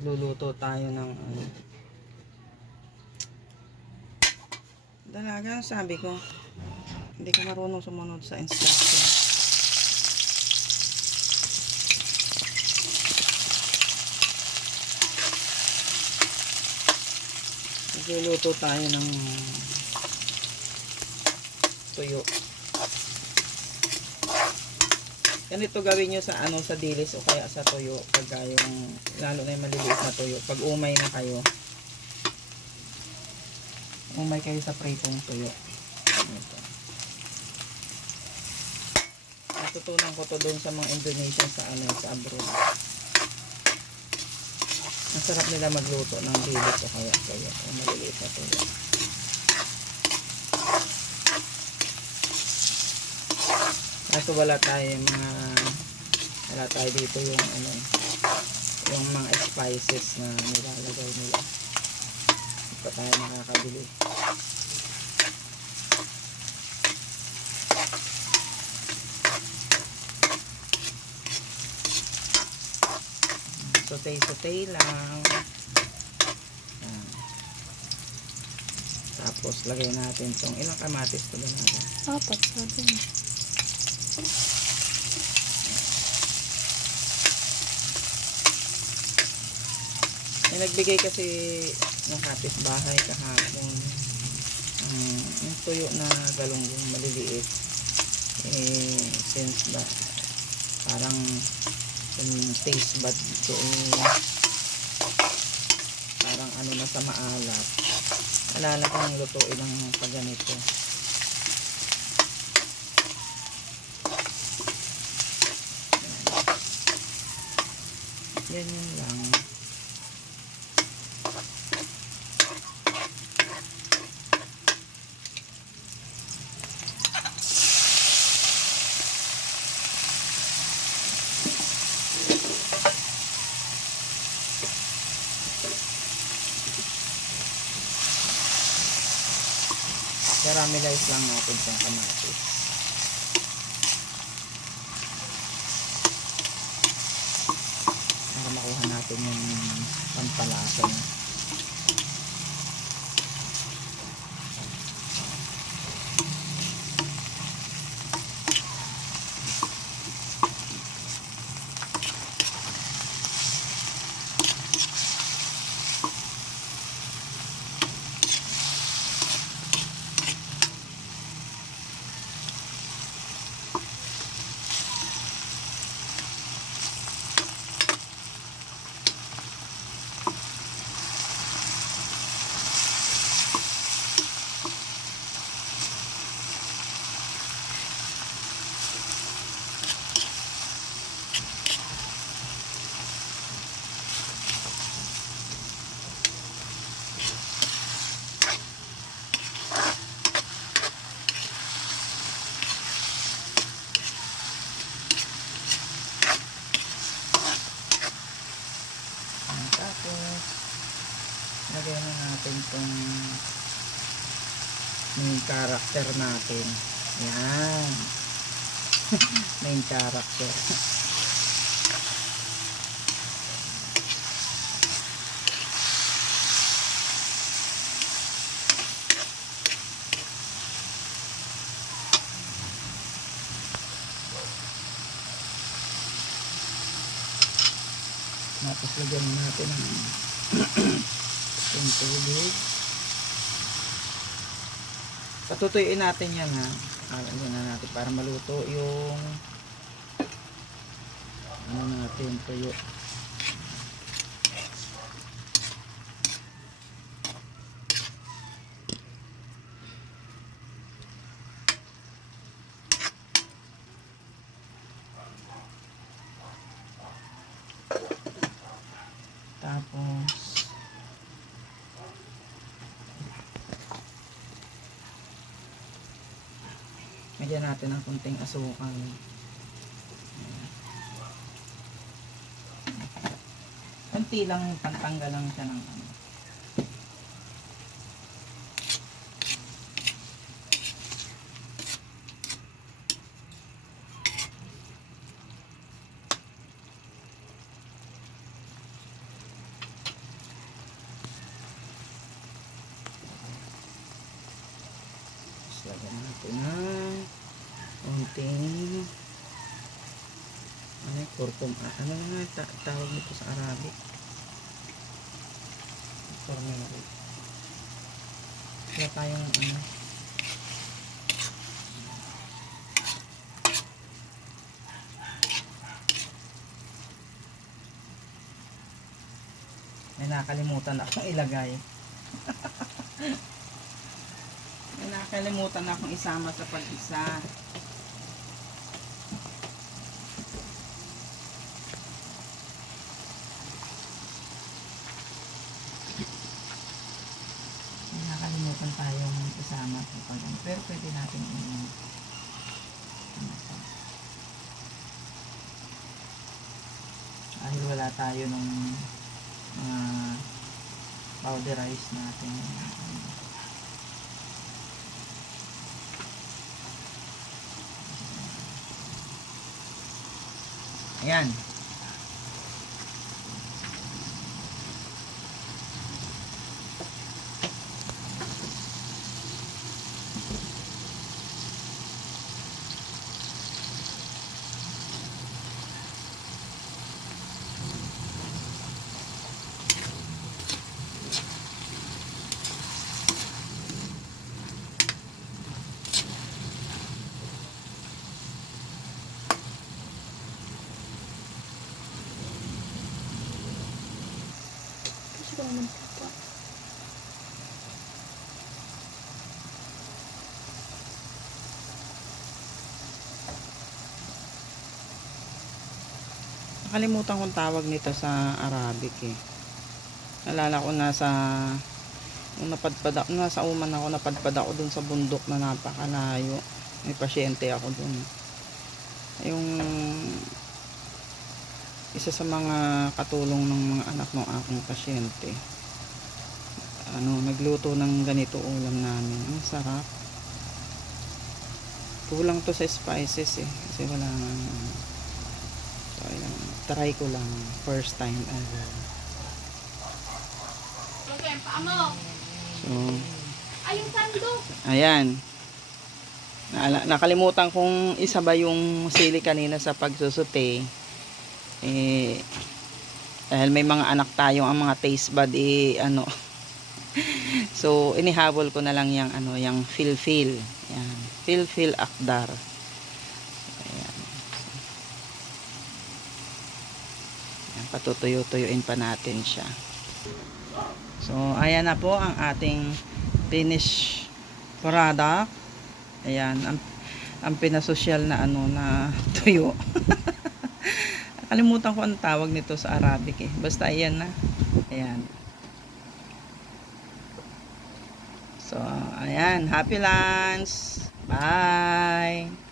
Magluluto tayo ng ano. Dalaga, sabi ko, hindi ka marunong sumunod sa instruction. Magluluto tayo ng tuyo. Ganito gawin nyo sa ano, sa dilis o kaya sa tuyo, pag yung lalo na yung maliliit na tuyo. Pag umay na kayo, umay kayo sa pritong tuyo. Ito. Natutunan ko to doon sa mga Indonesian sa ano, sa abroad. Ang sarap nila magluto ng dilis o kaya o maliliit na tuyo. Kaso wala tayo dito yung ano, yung mga spices na nilalagay nila. Hindi pa tayo nakakabili. Saute lang. Ayan. Tapos lagay natin tong ilang kamatis to ba natin? 4, sabi mo. May nagbigay kasi ng kapitbahay kahapon yung tuyo na galunggong maliliit, since ba parang yung taste bud ko parang ano na sa maalat, alala kong lutuin ng pagganito. Yan yun lang. Caramelize lang natin itong kamatis para makuha natin yung pampalasa niya. Tapos lagay na natin itong main character natin. Yan. Main character. Tapos lagyan natin ng yung tubig. Patutuyuin natin yan ha. Lagyan na natin para maluto yung ano natin, tuyo. Tapos lagyan natin ng kunting asukal. Kunti lang, pantanggal lang siya ng ano. Lagyan natin ng konting ano yung kurkum, ano nga tawag nito sa Arabic, turmeric. Wala tayong ano, may nakalimutan akong ilagay. May nakalimutan akong isama sa pag-isa. May nakalimutan tayong isama sa pag-isa. Pero pwede natin dahil wala tayo nung powderize natin. Ayan. Nakalimutan kong tawag nito sa Arabic eh. Nalala ko nung napadpad ako, nasa Uman ako, napadpad ako dun sa bundok na napakalayo. May pasyente ako dun. Yung isa sa mga katulong ng mga anak ng aking pasyente, nagluto ng ganito ulam namin. Ang sarap. Kulang to sa spices eh. Kasi wala nga. So, ayan. Try ko lang. First time ever. So, ayan. Nakalimutan kong isabay yung sili kanina sa pagsusute. Dahil may mga anak tayo, ang mga taste bud So, inihabol ko na lang yung filfil. Ayan. Filfil akdar. Patutuyo-tuyuin pa natin siya. So, ayan na po ang ating finished product. Ayan, ang pinasosyal na na tuyo. Nakalimutan ko ang tawag nito sa Arabic eh. Basta ayan na. Ayan. So, ayan. Happy lunch! Bye!